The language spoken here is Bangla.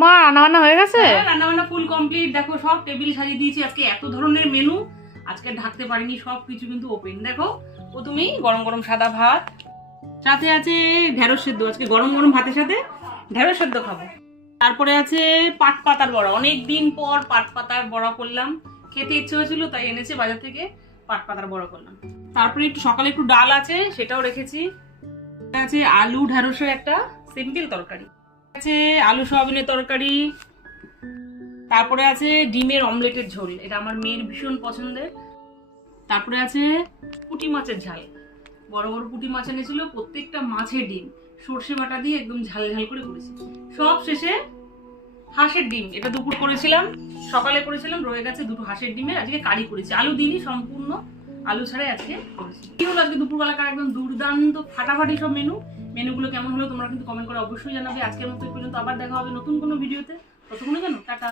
মা রান্না বান্না হয়ে গেছে? রান্না বান্না ফুল কমপ্লিট। দেখো সব টেবিল সাজিয়ে দিয়েছি। আজকে এত ধরনের মেনু, আজকে ঢাকতে পারিনি, সব কিছু কিন্তু ওপেন। দেখো ও তুমি গরম গরম সাদা ভাত, সাথে আছে ঢেঁড়স সেদ্ধ। আজকে গরম গরম ভাতের সাথে ঢেঁড়স সেদ্ধ খাবো। তারপরে আছে পাট পাতার বড়া। অনেকদিন পর পাট পাতার বড়া করলাম, খেতে ইচ্ছে হয়েছিল তাই এনেছে বাজার থেকে, পাট পাতার বড়া করলাম। তারপরে একটু সকালে একটু ডাল আছে, সেটাও রেখেছি। আছে আলু ঢেঁড়সের একটা সিম্পল তরকারি, আছে আলু সয়াবিনের তরকারি। তারপরে আছে ডিমের অমলেটের ঝোল, এটা আমার মেয়ের ভীষণ পছন্দের। তারপরে আছে পুঁটি মাছের ঝাল। বড় বড় পুঁটি মাছ এনেছিল, প্রত্যেকটা মাছের ডিম সর্ষে বাটা দিয়ে একদম ঝাল ঝাল করে করেছি। সব শেষে হাঁসের ডিম, এটা দুপুর করেছিলাম, সকালে করেছিলাম, রয়ে গেছে দুটো হাঁসের ডিমের। আজকে কারি করেছি, আলু দিইনি, সম্পূর্ণ আলু ছাড়াই আজকে করেছি। কি হলো আজকে দুপুরবেলাকার একদম দুর্দান্ত ফাটাফাটি সব মেনুগুলো কেমন হলো তোমরা কিন্তু কমেন্ট করে অবশ্যই জানাবে। আজকের মতো এই পর্যন্ত, আবার দেখা হবে নতুন কোনো ভিডিওতে। ততক্ষণে জানো টাটা।